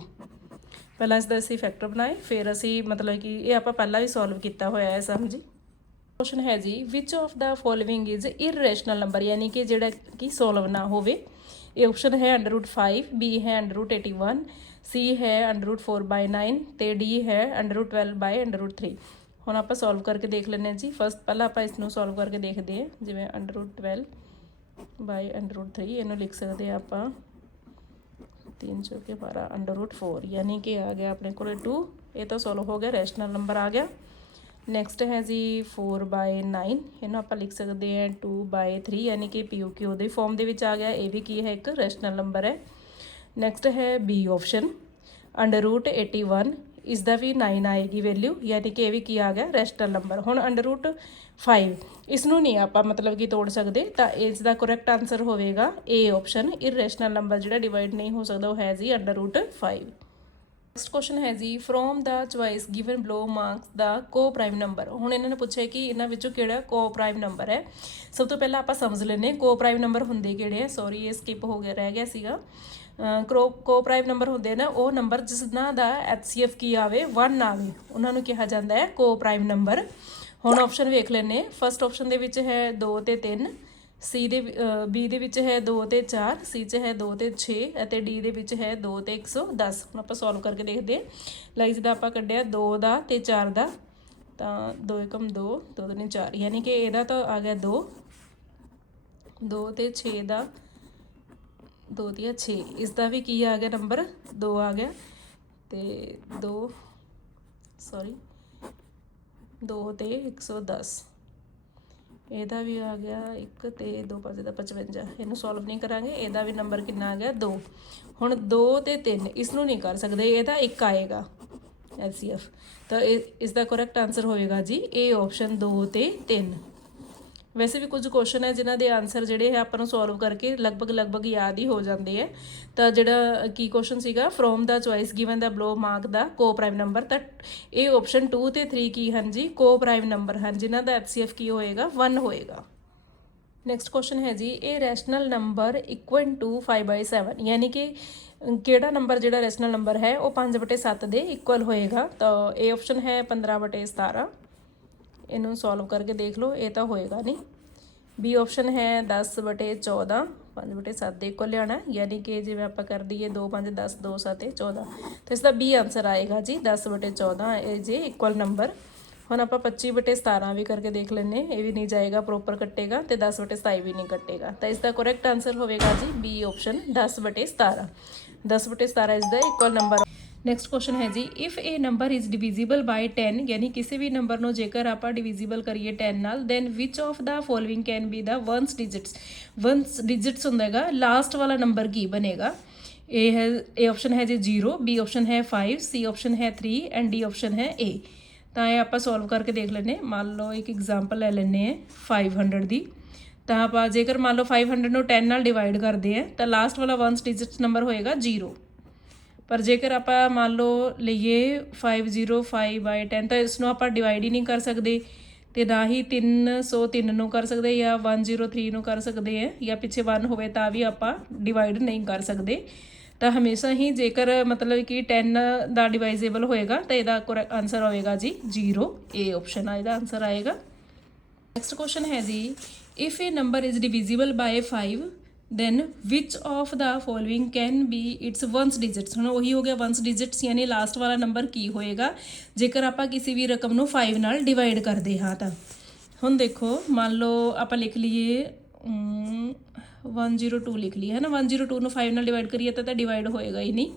ਪਹਿਲਾਂ इसका ਅਸੀਂ फैक्टर बनाए, फिर ਅਸੀਂ मतलब कि ये आप पहला भी सॉल्व किया होया है सम जी। क्वेश्चन है जी which of the following is irrational number, यानी कि जोड़ा कि सॉल्व ना होवे। ए ऑप्शन है √5, बी है √81, सी है √4/9 ਤੇ डी है √12/√3। ਹੁਣ ਆਪਾਂ ਸੋਲਵ ਕਰਕੇ ਦੇਖ ਲੈਂਦੇ ਹਾਂ ਜੀ। ਫਸਟ ਪਹਿਲਾਂ ਆਪਾਂ ਇਸ ਨੂੰ ਸੋਲਵ ਕਰਕੇ ਦੇਖਦੇ ਹਾਂ, ਜਿਵੇਂ √12/√3 ਇਹਨੂੰ ਲਿਖ ਸਕਦੇ ਆ ਆਪਾਂ 3 ਚੌਕੇ 12 √4, यानी कि आ गया अपने को 2, ये तो सॉल्व हो गया, रैशनल नंबर आ गया। नैक्सट है जी 4/9, इन्हों आप लिख सकते हैं 2/3, यानी कि POQ के फॉर्म के आ गया, ये भी की है एक रैशनल नंबर है। नैक्सट है बी ऑप्शन √81, इसका भी 9 आएगी वैल्यू, यानी कि ये भी की आ गया रैशनल नंबर। हुण √5 इसनों नहीं आप मतलब कि तोड़ सकते, तो इसका करैक्ट आंसर होगा ए ऑप्शन इरेशनल नंबर जो डिवाइड नहीं हो सकता वो है जी √5। नैक्सट क्वेश्चन है जी from the choice given below marks the coprime number. हुण इन्होंने पूछा कि इन्होंने विचों किहड़ा को प्राइम नंबर है। सब तो पहला आप समझ लेने को प्राइम नंबर हुंदे किहड़े है, सॉरी ये स्किप हो गया रह गया सीगा। को प्राइम नंबर होंदे ना वो नंबर जिसना दा HCF की आवे 1 आवे उन्होंने कहा जाता है को प्राइम नंबर। हुण ऑप्शन वेख लेने, फस्ट ऑप्शन दे विच है 2 ते 3, सी दे बी दे विच है 2 ते 4, सी च है 2 ते 6 ਅਤੇ डी दे विच है 2 ते 110। ਹੁਣ ਆਪਾਂ ਸੋਲਵ ਕਰਕੇ ਦੇਖਦੇ ਹਾਂ। ਲਾਈਕ ਜਿਹਦਾ ਆਪਾਂ ਕੱਢਿਆ 2 ਦਾ ਤੇ 4 ਦਾ, ਤਾਂ 2 × 2 2 2 4, यानी कि ਇਹਦਾ ਤਾਂ ਆ ਗਿਆ 2 2 ਤੇ 6 ਦਾ 2 ਦੀਆਂ 6, इसका भी की आ गया नंबर 2 आ गया, तो 2 सॉरी 2 ते 110, ਇਹਦਾ भी आ गया 1 ਤੇ 2 5 ਦਾ 55। ਇਹਨੂੰ ਸੋਲਵ नहीं करांगे, ਇਹਦਾ भी नंबर कितना आ गया 2। ਹੁਣ 2 ਤੇ 3 इसनों नहीं कर सकते, ਇਹਦਾ 1 आएगा HCF, तो इसका करैक्ट आंसर होएगा जी ए ऑप्शन 2 ਤੇ 3। वैसे भी कुछ क्वेश्चन है जिन्हों के आंसर जोड़े है आपको सॉल्व करके लगभग याद ही हो जाते हैं। तो जोड़ा की क्वेश्चन सीगा from the choice given the below mark the coprime number, तो ये ऑप्शन 2 ते 3 की हैं जी को प्राइम नंबर हैं जिन्हों का HCF की होएगा 1 होएगा। नैक्सट क्वेश्चन है जी a rational number equal to 5/7, यानी कि किहड़ा नंबर जो रैशनल नंबर है वो 5/7 के इक्वल होएगा। तो ए ऑप्शन है 15/17, इनू सॉल्व करके देख लो, ये तो होएगा नहीं। बी ऑप्शन है 10/14, 5/7 इक्वल लिया, यानी कि जिवें आप कर दिए 2 5 10 2 7 14, तो इसका बी आंसर आएगा जी 10/14 ये जे इक्वल नंबर। हम आप 25/17 भी करके देख लें, ये भी नहीं जाएगा प्रॉपर कटेगा, तो 10/27 भी नहीं कटेगा, तो इसका करैक्ट आंसर होगा जी B option 10/17। 10/17 is the equal number. Next question है जी if a number is divisible by 10, यानी किसी भी नंबर को जेकर आप डिविजिबल करिए 10 नाल, then which of the following can be the ones digits. Ones digits होंगे लास्ट वाला नंबर की बनेगा। ए ऑप्शन है जी 0, बी ऑप्शन है 5, सी ऑप्शन है 3 एंड डी ऑप्शन है ए। तो ये आप सॉल्व करके देख लें। मान लो एक एग्जाम्पल ले लें 500 की, तो आप जेकर मान लो 500 को 10 नाल डिवाइड करते हैं तो लास्ट वाला वंस डिजिट्स नंबर होएगा 0। पर जेकर आप मान लो लीए 505/10, तो इसनों आप डिवाइड ही नहीं कर सकते, तो ना ही 303 कर सकते या 103 कर सकते हैं, या पिछे 1 होवे तो भी आप डिवाइड नहीं कर सकते। तो हमेशा ही जेकर मतलब कि 10 का डिवाइजेबल होएगा तो यदा आंसर होएगा जी 0, ए ऑप्शन यदा आंसर आएगा। नैक्सट क्वेश्चन है जी if a number is divisible by 5 then which of the following can be its ones digits. हम वही हो गया वंस डिजिट्स, यानी लास्ट वाला नंबर की होएगा जेकर आप किसी भी रकम को 5 नाल डिवाइड करते हाँ। तो हम देखो मान लो आप लिख लीए 102 लिख लिए है ना, 102 को 5 नाल डिवाइड करिए तो डिवाइड होएगा ही नहीं।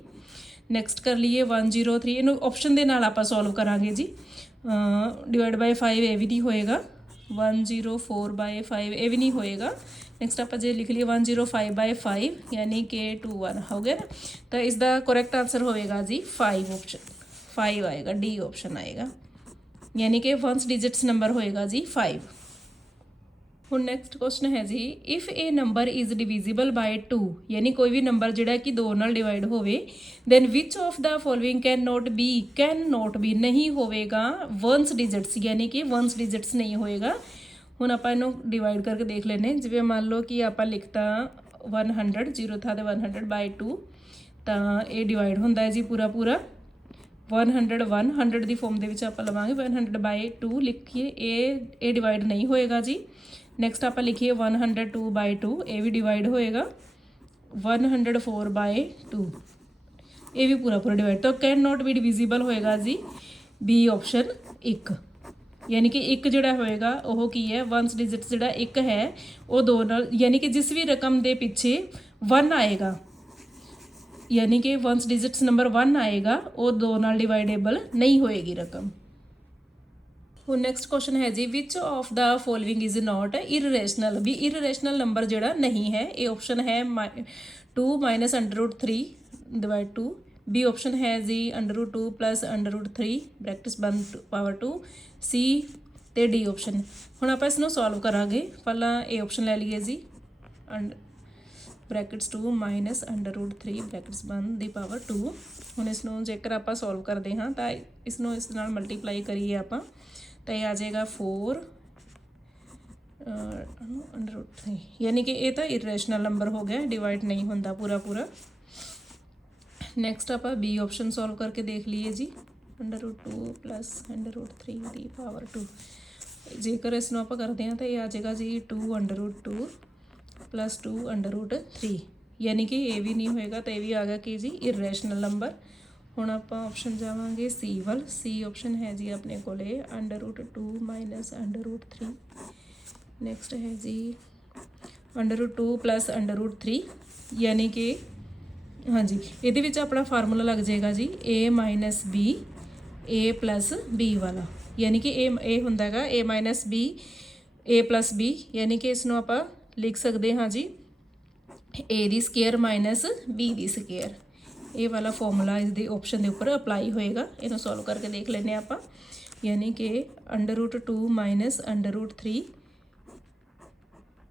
नैक्सट कर लीए 103, इनू ऑप्शन के नाल आप सॉल्व करांगे जी। डिवाइड बाय 5 ये भी नहीं होएगा, 104/5 ये भी नहीं होएगा। नैक्सट आप जो लिख लिए 105/5, यानी कि 21 हो गया ना, तो इसका करैक्ट आंसर होएगा जी 5 ऑप्शन 5 आएगा, डी ऑप्शन आएगा, यानी कि वंस डिजिट्स नंबर होएगा जी 5। ਹੁਣ ਨੈਕਸਟ ਕੁਐਸਚਨ ਹੈ ਜੀ if a number is divisible by 2 ਯਾਨੀ ਕੋਈ ਵੀ ਨੰਬਰ ਜਿਹੜਾ ਕਿ 2 ਨਾਲ ਡਿਵਾਈਡ ਹੋਵੇ then which of the following can not be ਨਹੀਂ ਹੋਵੇਗਾ ਵਨਸ ਡਿਜਿਟਸ ਯਾਨੀ ਕਿ ਵਨਸ ਡਿਜਿਟਸ ਨਹੀਂ ਹੋਏਗਾ। ਹੁਣ ਆਪਾਂ ਇਹਨੂੰ ਡਿਵਾਈਡ ਕਰਕੇ ਦੇਖ ਲੈਨੇ ਜਿਵੇਂ ਮੰਨ ਲਓ ਕਿ ਆਪਾਂ ਲਿਖਤਾ 100 0 ਥਾਂ ਤੇ 100 ਬਾਈ 2 ਤਾਂ ਇਹ ਡਿਵਾਈਡ ਹੁੰਦਾ ਹੈ ਜੀ ਪੂਰਾ 100 ਦੀ ਫੋਰਮ ਦੇ ਵਿੱਚ ਆਪਾਂ ਲਵਾਂਗੇ 100 ਬਾਈ 2 ਲਿਖੀਏ ਇਹ ਡਿਵਾਈਡ ਨਹੀਂ ਹੋਏਗਾ ਜੀ। ਨੈਕਸਟ ਆਪਾਂ ਲਿਖੀਏ 102 ਬਾਈ 2 ਇਹ ਵੀ ਡਿਵਾਈਡ ਹੋਏਗਾ 104 ਬਾਈ 2 ਇਹ ਵੀ ਪੂਰਾ ਡਿਵਾਈਡ ਤਾਂ ਕੈਨ ਨੋਟ ਬੀ ਡਿਵੀਜ਼ੀਬਲ ਹੋਏਗਾ ਜੀ ਬੀ ਆਪਸ਼ਨ 1 ਯਾਨੀ ਕਿ 1 ਜਿਹੜਾ ਹੋਏਗਾ ਉਹ ਕੀ ਹੈ ਵਨਸ ਡਿਜਿਟਸ ਜਿਹੜਾ 1 ਹੈ ਉਹ 2 ਨਾਲ ਯਾਨੀ ਕਿ ਜਿਸ ਵੀ ਰਕਮ ਦੇ ਪਿੱਛੇ 1 ਆਏਗਾ ਯਾਨੀ ਕਿ ਵਨਸ ਡਿਜਿਟਸ ਨੰਬਰ 1 ਆਏਗਾ ਉਹ 2 ਨਾਲ ਡਿਵਾਈਡੇਬਲ ਨਹੀਂ ਹੋਏਗੀ ਰਕਮ। ਹੁਣ ਨੈਕਸਟ ਕੁਐਸਚਨ ਹੈ ਜੀ which of the following is not irrational ਵੀ ਇਰਰੇਸ਼ਨਲ ਨੰਬਰ ਜਿਹੜਾ ਨਹੀਂ ਹੈ ਇਹ ਆਪਸ਼ਨ ਹੈ 2 ਮਾਈਨਸ √3 ਡਿਵਾਈਡ 2 ਬੀ ਆਪਸ਼ਨ ਹੈ ਜੀ √2 ਪਲੱਸ √3 ਬ੍ਰੈਕਟਿਸ ਬੰਦ ਪਾਵਰ 2 ਸੀ ਤੇ ਡੀ ਆਪਸ਼ਨ। ਹੁਣ ਆਪਾਂ ਇਸ ਨੂੰ ਸੋਲਵ ਕਰਾਂਗੇ ਪਹਿਲਾਂ ਇਹ ਆਪਸ਼ਨ ਲੈ ਲਈਏ ਜੀ ਬ੍ਰੈਕਟਸ 2 ਮਾਈਨਸ √3 ਬ੍ਰੈਕਟਸ ਬੰਦ ਦੀ ਪਾਵਰ 2। ਹੁਣ ਇਸ ਨੂੰ ਜੇਕਰ ਆਪਾਂ ਸੋਲਵ ਕਰਦੇ ਹਾਂ ਤਾਂ ਇਸ ਨੂੰ ਇਸ ਨਾਲ ਮਲਟੀਪਲਾਈ ਕਰੀਏ ਆਪਾਂ ਤਾਂ ਇਹ ਆ ਜਾਏਗਾ 4 √3 ਯਾਨੀ ਕਿ ਇਹ ਤਾਂ ਇਰਰੇਸ਼ਨਲ ਨੰਬਰ ਹੋ ਗਿਆ ਡਿਵਾਈਡ ਨਹੀਂ ਹੁੰਦਾ ਪੂਰਾ। ਨੈਕਸਟ ਆਪਾਂ ਬੀ ਆਪਸ਼ਨ ਸੋਲਵ ਕਰਕੇ ਦੇਖ ਲਈਏ ਜੀ √2 ਪਲੱਸ √3 ਦੀ ਪਾਵਰ 2 ਜੇਕਰ ਇਸ ਨੂੰ ਆਪਾਂ ਕਰਦੇ ਹਾਂ ਤਾਂ ਇਹ ਆ ਜਾਏਗਾ ਜੀ 2 √2 ਪਲੱਸ 2 √3 ਯਾਨੀ ਕਿ ਇਹ ਵੀ ਨਹੀਂ ਹੋਏਗਾ ਤਾਂ ਇਹ ਵੀ ਆ ਗਿਆ ਕਿ ਜੀ ਇਰਰੇਸ਼ਨਲ ਨੰਬਰ। ਹੁਣ ਆਪਾਂ ਆਪਸ਼ਨ ਜਾਵਾਂਗੇ ਸੀ ਵੱਲ ਸੀ ਆਪਸ਼ਨ ਹੈ ਜੀ ਆਪਣੇ ਕੋਲੇ √2 ਮਾਈਨਸ √3 ਨੈਕਸਟ ਹੈ ਜੀ √2 ਪਲੱਸ √3 ਯਾਨੀ ਕਿ ਹਾਂਜੀ ਇਹਦੇ ਵਿੱਚ ਆਪਣਾ ਫਾਰਮੂਲਾ ਲੱਗ ਜਾਏਗਾ ਜੀ a minus b a plus b ਵਾਲਾ ਯਾਨੀ ਕਿ ਇਹ ਹੁੰਦਾ ਹੈਗਾ a minus b a plus b ਯਾਨੀ ਕਿ ਇਸ ਨੂੰ ਆਪਾਂ ਲਿਖ ਸਕਦੇ ਹਾਂ ਜੀ a the square minus b the square ਇਹ ਵਾਲਾ ਫਾਰਮੂਲਾ ਇਸ ਦੇ ਆਪਸ਼ਨ ਦੇ ਉੱਪਰ ਅਪਲਾਈ ਹੋਏਗਾ। ਇਹਨੂੰ ਸੋਲਵ ਕਰਕੇ ਦੇਖ ਲੈਂਦੇ ਆਪਾਂ ਯਾਨੀ ਕਿ √2 ਮਾਈਨਸ √3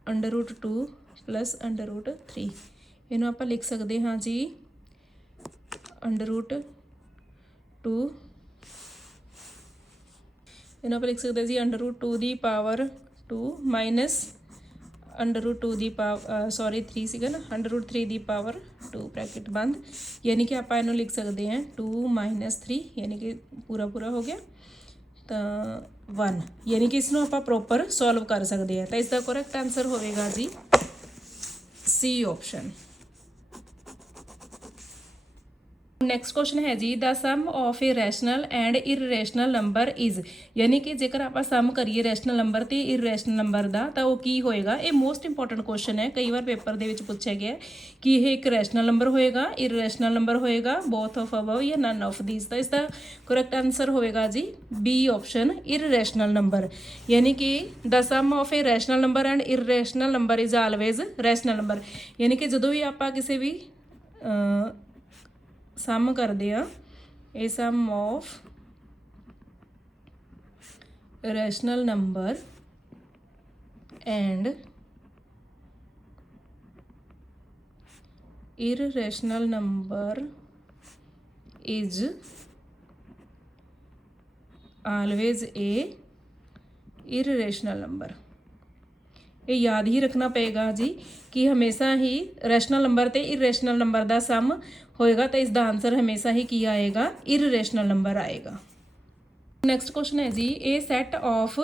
√2 ਪਲੱਸ √3 ਇਹਨੂੰ ਆਪਾਂ ਲਿਖ ਸਕਦੇ ਹਾਂ ਜੀ √2 ਇਹਨੂੰ ਆਪਾਂ ਲਿਖ ਸਕਦੇ ਜੀ √2 ਦੀ ਪਾਵਰ 2 ਮਾਈਨਸ √2 ਦੀ ਪਾਵਰ 3 ਸੀਗਾ ਨਾ √3 ਦੀ ਪਾਵਰ 2 ਬ੍ਰੈਕਟ ਬੰਦ ਯਾਨੀ ਕਿ ਆਪਾਂ ਇਹਨੂੰ ਲਿਖ ਸਕਦੇ ਹਾਂ 2 ਮਾਈਨਸ 3 ਯਾਨੀ ਕਿ ਪੂਰਾ ਹੋ ਗਿਆ ਤਾਂ 1 ਯਾਨੀ ਕਿ ਇਸ ਨੂੰ ਆਪਾਂ ਪ੍ਰੋਪਰ ਸੋਲਵ ਕਰ ਸਕਦੇ ਹਾਂ ਤਾਂ ਇਸ ਦਾ ਕਰੈਕਟ ਆਨਸਰ ਹੋਵੇਗਾ ਜੀ ਸੀ ਆਪਸ਼ਨ। ਨੈਕਸਟ ਕੁਐਸਚਨ ਹੈ ਜੀ the sum of a rational and irrational number is ਯਾਨੀ ਕਿ ਜੇਕਰ ਆਪਾਂ ਸਮ ਕਰੀਏ ਰੈਸ਼ਨਲ ਨੰਬਰ ਤੇ ਇਰਰੇਸ਼ਨਲ ਨੰਬਰ ਦਾ ਤਾਂ ਉਹ ਕੀ ਹੋਏਗਾ। ਇਹ ਮੋਸਟ ਇੰਪੋਰਟੈਂਟ ਕੁਐਸਚਨ ਹੈ ਕਈ ਵਾਰ ਪੇਪਰ ਦੇ ਵਿੱਚ ਪੁੱਛਿਆ ਗਿਆ ਕਿ ਇਹ ਇੱਕ ਰੈਸ਼ਨਲ ਨੰਬਰ ਹੋਏਗਾ ਇਰਰੇਸ਼ਨਲ ਨੰਬਰ ਹੋਏਗਾ ਬੋਥ ਆਫ ਅਬਵ ਜਾਂ ਨਨ ਆਫ ਥੀਸ ਤਾਂ ਇਸ ਦਾ ਕਰੈਕਟ ਆਨਸਰ ਹੋਵੇਗਾ ਜੀ ਬੀ ਆਪਸ਼ਨ ਇਰਰੇਸ਼ਨਲ ਨੰਬਰ ਯਾਨੀ ਕਿ the sum of a rational number and irrational number is always rational number ਯਾਨੀ ਕਿ ਜਦੋਂ ਵੀ ਆਪਾਂ ਕਿਸੇ ਵੀ ਸਮ ਕਰਦੇ ਆ ਇਹ sum of rational number and irrational number is always a irrational number। ਇਹ ਯਾਦ ਹੀ ਰੱਖਣਾ ਪਏਗਾ ਜੀ ਕਿ ਹਮੇਸ਼ਾ ਹੀ ਰੈਸ਼ਨਲ ਨੰਬਰ ਤੇ ਇਰਰੇਸ਼ਨਲ ਨੰਬਰ ਦਾ ਸਮ ਹੋਏਗਾ ਤਾਂ ਇਸ ਦਾ ਆਨਸਰ ਹਮੇਸ਼ਾ ਹੀ ਕੀ ਆਏਗਾ ਇਰਰੇਸ਼ਨਲ ਨੰਬਰ ਆਏਗਾ। ਨੈਕਸਟ ਕੁਐਸਚਨ ਹੈ ਜੀ ਇਹ ਸੈਟ ਆਫ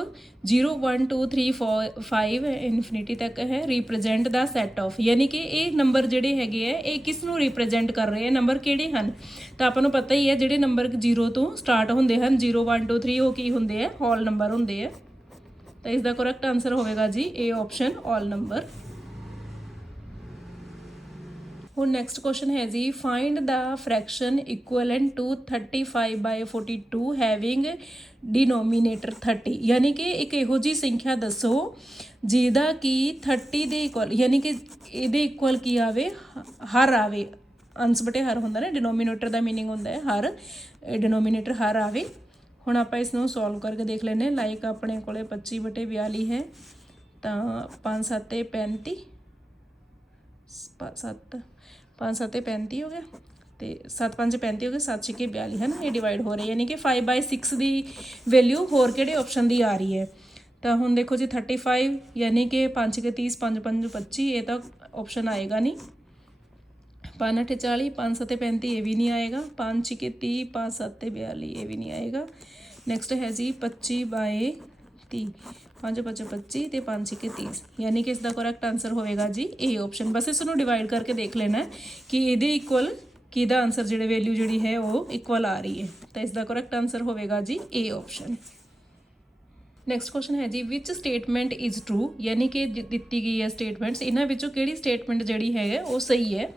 0 1 2 3 4 5 ਇਨਫਿਨਿਟੀ ਤੱਕ ਹੈ ਰਿਪਰੈਜ਼ੈਂਟ ਦਾ ਸੈਟ ਆਫ ਯਾਨੀ ਕਿ ਇਹ ਨੰਬਰ ਜਿਹੜੇ ਹੈਗੇ ਆ ਇਹ ਕਿਸ ਨੂੰ ਰਿਪਰੈਜ਼ੈਂਟ ਕਰ ਰਹੇ ਆ ਨੰਬਰ ਕਿਹੜੇ ਹਨ ਤਾਂ ਆਪਾਂ ਨੂੰ ਪਤਾ ਹੀ ਹੈ ਜਿਹੜੇ ਨੰਬਰ 0 ਤੋਂ ਸਟਾਰਟ ਹੁੰਦੇ ਹਨ 0 1 2 3 ਉਹ ਕੀ ਹੁੰਦੇ ਆ ਹੋਲ ਨੰਬਰ ਹੁੰਦੇ ਆ ਤਾਂ ਇਸ ਦਾ ਕਰੈਕਟ ਆਨਸਰ ਹੋਵੇਗਾ ਜੀ ਇਹ ਆਪਸ਼ਨ ਆਲ ਨੰਬਰ। ਹੁਣ ਨੈਕਸਟ ਕੁਐਸਚਨ ਹੈ ਜੀ find the fraction equivalent to 35/42 having denominator 30 ਯਾਨੀ ਕਿ ਇੱਕ ਇਹੋ ਜਿਹੀ ਸੰਖਿਆ ਦੱਸੋ ਜਿਹਦਾ ਕਿ 30 ਦੇ ਇਕੁਅਲ ਯਾਨੀ ਕਿ ਇਹਦੇ ਇਕੁਅਲ ਕੀ ਆਵੇ ਹਰ ਆਵੇ ਅੰਸ਼ ਬਟੇ ਹਰ ਹੁੰਦਾ ਨਾ ਡਿਨੋਮੀਨੇਟਰ ਦਾ ਮੀਨਿੰਗ ਹੁੰਦਾ ਹੈ ਹਰ ਡਿਨੋਮੀਨੇਟਰ ਹਰ ਆਵੇ। ਹੁਣ ਆਪਾਂ ਇਸ ਨੂੰ ਸੋਲਵ ਕਰਕੇ ਦੇਖ ਲੈਂਦੇ ਲਾਈਕ ਆਪਣੇ ਕੋਲੇ 25/42 ਹੈ ਤਾਂ 5 7 35 7 5 7 35 ਹੋ ਗਿਆ ਤੇ 7 5 35 ਹੋ ਗਿਆ 7 6 42 ਹੈ ਨਾ। ਇਹ ਡਿਵਾਈਡ ਹੋ ਰਹੇ ਯਾਨੀ ਕਿ 5/6 ਦੀ ਵੈਲਿਊ ਹੋਰ ਕਿਹੜੇ ਆਪਸ਼ਨ ਦੀ ਆ ਰਹੀ ਹੈ। ਤਾਂ ਹੁਣ ਦੇਖੋ ਜੀ 35 ਯਾਨੀ ਕਿ 5 ਕੇ 30 5 5 25 ਇਹ ਤਾਂ ਆਪਸ਼ਨ ਆਏਗਾ ਨਹੀਂ। 5 8 40 5 7 35 ਇਹ ਵੀ ਨਹੀਂ ਆਏਗਾ। 5 6 30 5 7 42 ਇਹ ਵੀ ਨਹੀਂ ਆਏਗਾ। ਨੈਕਸਟ ਹੈ ਜੀ 25/30 5 5 25 ਤੇ 5 6 30 ਯਾਨੀ ਕਿ ਇਸ ਦਾ ਕਰੈਕਟ ਆਨਸਰ ਹੋਵੇਗਾ ਜੀ ਇਹ ਆਪਸ਼ਨ। ਬਸ ਇਸ ਨੂੰ ਡਿਵਾਈਡ ਕਰਕੇ ਦੇਖ ਲੈਣਾ ਕਿ ਇਹਦੇ ਇਕੁਅਲ ਕਿਹਦਾ ਆਨਸਰ ਜਿਹੜੇ ਵੈਲਿਊ ਜਿਹੜੀ ਹੈ ਉਹ ਇਕੁਅਲ ਆ ਰਹੀ ਹੈ। ਤਾਂ ਇਸ ਦਾ ਕਰੈਕਟ ਆਨਸਰ ਹੋਵੇਗਾ ਜੀ ਇਹ ਆਪਸ਼ਨ। ਨੈਕਸਟ ਕੁਐਸਚਨ ਹੈ ਜੀ ਵਿਚ ਸਟੇਟਮੈਂਟ ਇਜ਼ ਟਰੂ ਯਾਨੀ ਕਿ ਦਿੱਤੀ ਗਈ ਹੈ ਸਟੇਟਮੈਂਟਸ, ਇਹਨਾਂ ਵਿੱਚੋਂ ਕਿਹੜੀ ਸਟੇਟਮੈਂਟ ਜਿਹੜੀ ਹੈ ਉਹ ਸਹੀ ਹੈ।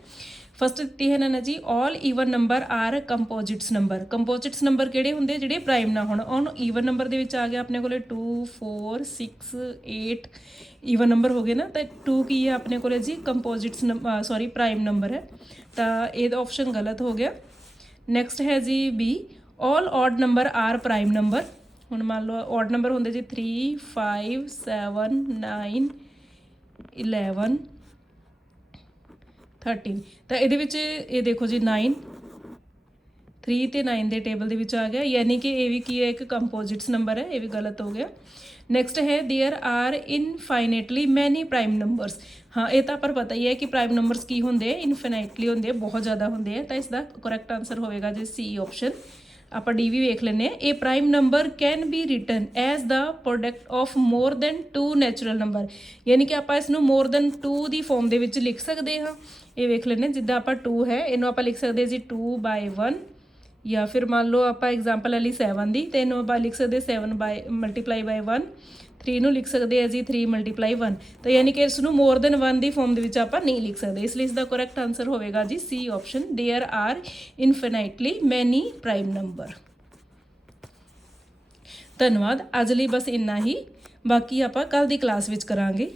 ਫਸਟ ਦਿੱਤੀ ਹੈ ਨਾ ਜੀ all even number are composites number. Composites number ਕਿਹੜੇ ਹੁੰਦੇ ਜਿਹੜੇ ਪ੍ਰਾਈਮ ਨਾ ਹੋਣ। ਹੁਣ ਈਵਨ ਨੰਬਰ ਦੇ ਵਿੱਚ ਆ ਗਿਆ ਆਪਣੇ ਕੋਲੇ 2 4 6 8 ਈਵਨ ਨੰਬਰ ਹੋ ਗਏ ਨਾ। ਤਾਂ 2 ਕੀ ਹੈ ਆਪਣੇ ਕੋਲੇ ਜੀ ਕੰਪੋਜਿਟਸ ਸੌਰੀ ਪ੍ਰਾਈਮ ਨੰਬਰ ਹੈ। ਤਾਂ ਇਹਦਾ ਆਪਸ਼ਨ ਗਲਤ ਹੋ ਗਿਆ। ਨੈਕਸਟ ਹੈ ਜੀ ਬੀ ਆਲ ਔਡ ਨੰਬਰ ਆਰ ਪ੍ਰਾਈਮ ਨੰਬਰ। ਹੁਣ ਮੰਨ ਲਓ ਔਡ ਨੰਬਰ ਹੁੰਦੇ ਜੀ 3 5 7 9 11 13 ਤਾਂ ਇਹਦੇ ਵਿੱਚ ਇਹ ਦੇਖੋ ਜੀ 9 3 ਤੇ 9 ਦੇ ਟੇਬਲ ਦੇ ਵਿੱਚ ਆ ਗਿਆ ਯਾਨੀ ਕਿ ਇਹ ਵੀ ਕੀ ਹੈ ਇੱਕ ਕੰਪੋਜਿਟਸ ਨੰਬਰ ਹੈ। ਇਹ ਵੀ ਗਲਤ ਹੋ ਗਿਆ। ਨੈਕਸਟ ਹੈ देयर आर ਇਨਫਾਈਨਾਈਟਲੀ ਮੈਨੀ ਪ੍ਰਾਈਮ ਨੰਬਰਸ। ਹਾਂ ਇਹ ਤਾਂ ਪਰ ਪਤਾ ਹੀ ਹੈ ਕਿ ਪ੍ਰਾਈਮ ਨੰਬਰਸ ਕੀ ਹੁੰਦੇ ਇਨਫਾਈਨਾਈਟਲੀ ਹੁੰਦੇ ਆ, ਬਹੁਤ ਜ਼ਿਆਦਾ ਹੁੰਦੇ ਆ। ਤਾਂ ਇਸ ਦਾ ਕਰੈਕਟ ਆਨਸਰ ਹੋਵੇਗਾ ਜੀ ਸੀ ਆਪਸ਼ਨ। ਆਪਾਂ ਡੀ ਵੀ ਵੇਖ ਲੈਂਦੇ ਹਾਂ। ਇਹ prime number can be written as the product of more than 2 natural number ਯਾਨੀ ਕਿ ਆਪਾਂ ਇਸ ਨੂੰ ਮੋਰ ਦੈਨ 2 ਦੀ ਫੋਰਮ ਦੇ ਵਿੱਚ ਲਿਖ ਸਕਦੇ ਹਾਂ। ਇਹ ਵੇਖ ਲੈਂਦੇ ਜਿੱਦਾਂ ਆਪਾਂ 2 ਹੈ ਇਹਨੂੰ ਆਪਾਂ ਲਿਖ ਸਕਦੇ ਜੀ 2/1 ਜਾਂ ਫਿਰ ਮੰਨ ਲਓ ਆਪਾਂ ਐਗਜ਼ਾਮਪਲ ਲਈ 7 ਦੀ ਤੇ ਇਹਨੂੰ ਆਪਾਂ ਲਿਖ ਸਕਦੇ 7/1 3 ਨੂੰ ਲਿਖ ਸਕਦੇ ਆ ਜੀ 3/1 ਤਾਂ ਯਾਨੀ ਕਿ ਇਸ ਨੂੰ ਮੋਰ ਦੈਨ 1 ਦੀ ਫੋਰਮ ਦੇ ਵਿੱਚ ਆਪਾਂ ਨਹੀਂ ਲਿਖ ਸਕਦੇ। ਇਸ ਲਈ ਇਸ ਦਾ ਕਰੈਕਟ ਆਨਸਰ ਹੋਵੇਗਾ ਜੀ ਸੀ ਆਪਸ਼ਨ देयर आर ਇਨਫਾਈਨਾਈਟਲੀ ਮੈਨੀ ਪ੍ਰਾਈਮ ਨੰਬਰ। ਧੰਨਵਾਦ। ਅੱਜ ਲਈ ਬਸ ਇੰਨਾ ਹੀ, ਬਾਕੀ ਆਪਾਂ ਕੱਲ੍ਹ ਦੀ ਕਲਾਸ ਵਿੱਚ ਕਰਾਂਗੇ।